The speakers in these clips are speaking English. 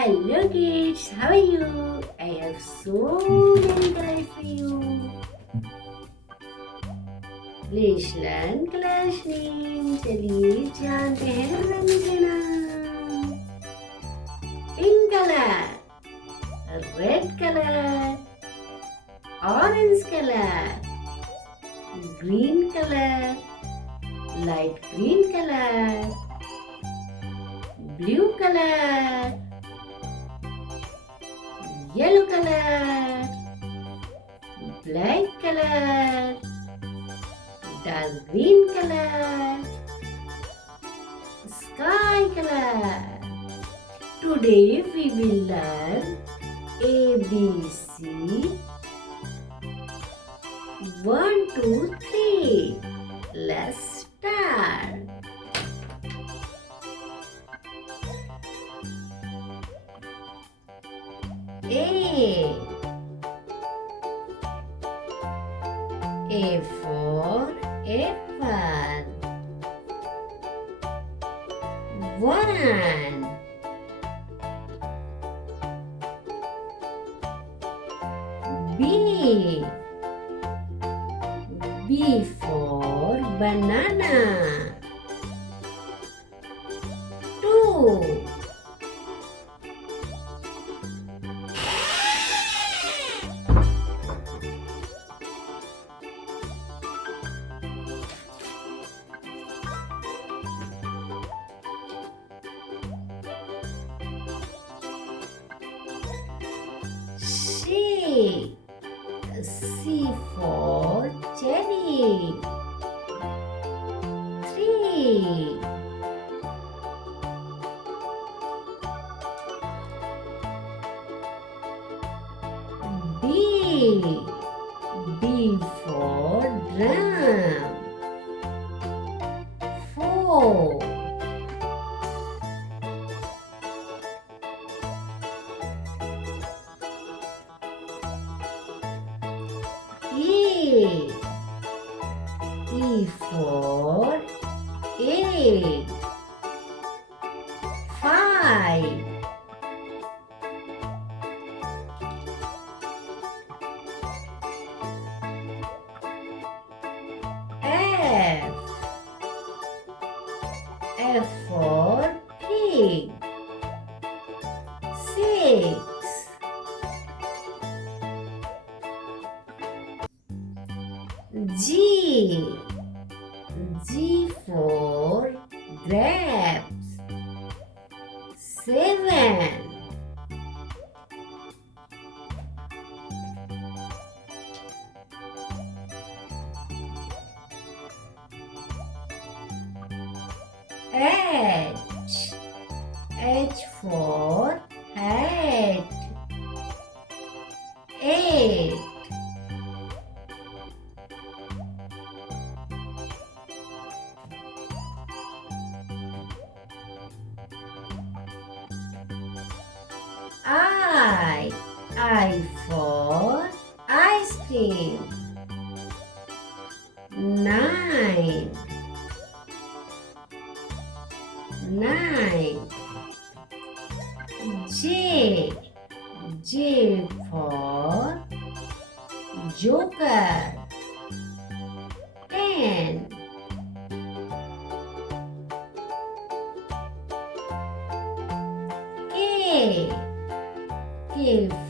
Hello kids, how are you? I have so many colors for you. Let's learn colors name. चलिए जानते हैं रंग के नाम. Pink color, red color, orange color, green color, light green color, blue color, yellow color, black color, dark green color, sky color. Today we will learn ABC 1, 2, 3. Let's start. A for apple. 1. B for banana. 2. C for cherry. 3. D for drum. 4. E for egg. 5. F for pig. 6. G for grapes. 7. H for hat. 8. I for ice cream. 9. J for joker. 10. K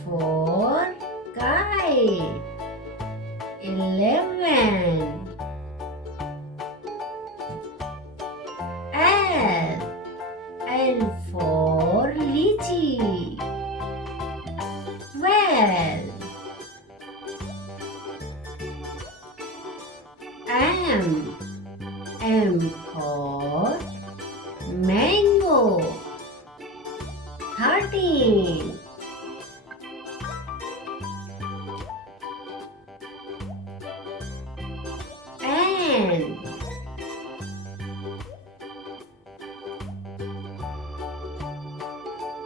for kite. 11. L for lychee. 12. M for mango. 13.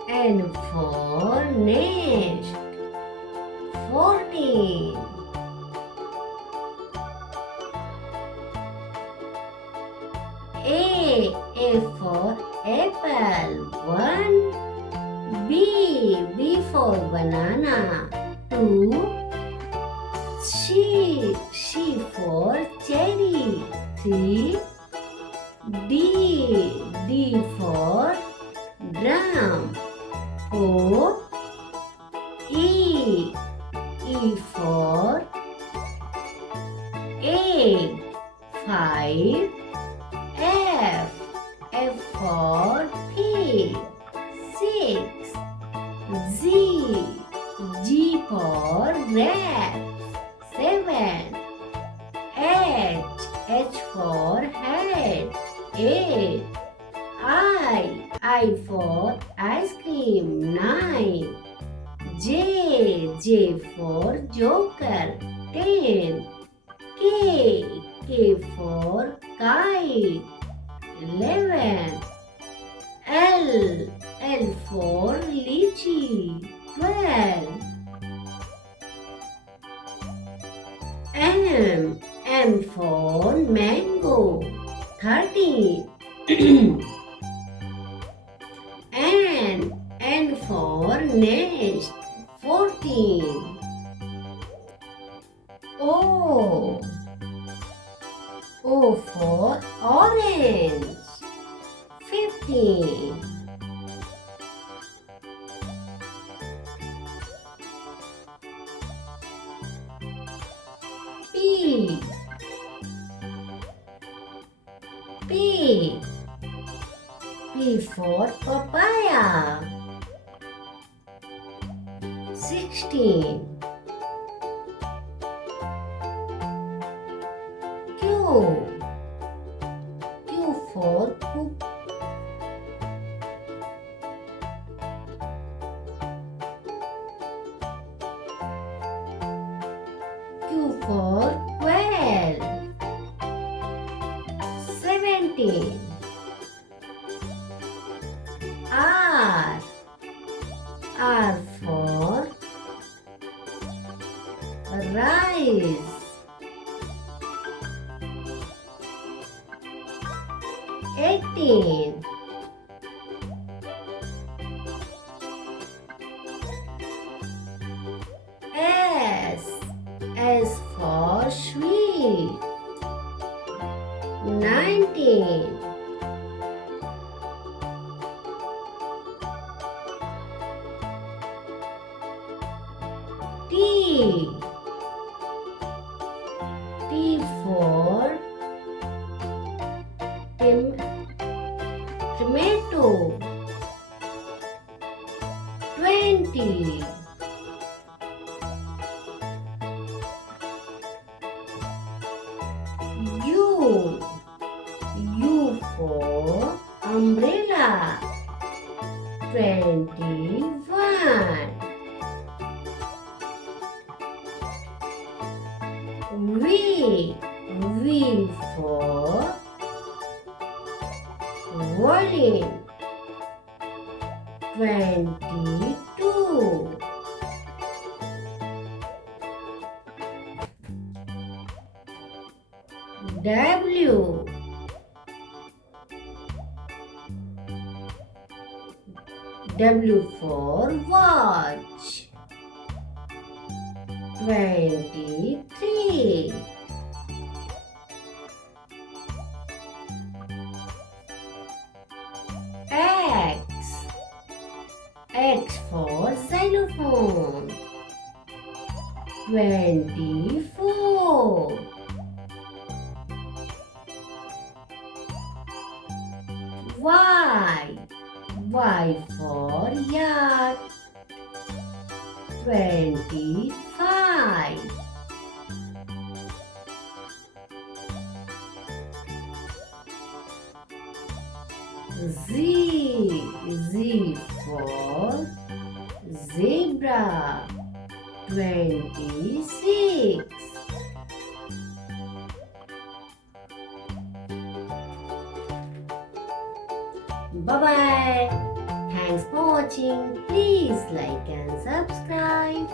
N for nest. 14. A for apple. 1. B for banana. 2. C for cherry. 3. D for drum. 4. E for egg. 5. F for pig. 6. G for grapes. 7. H for head. 8. I for ice cream. 9. J for joker. 10. K for kite. 11. L for lychee. 12. M for mango. 13. N for nest. 14. O for orange. 15. P for papaya. 16. Q for cook. Q for quail. 17. R for rice. 18. S for sweet. 19. T for tomato. 20. U for umbrella. 21. V for violin. 22. W for watch. 23. X for xylophone. 24. Y for yak. 25. Z for zebra. 26. Bye-bye. Thanks for watching. Please like and subscribe.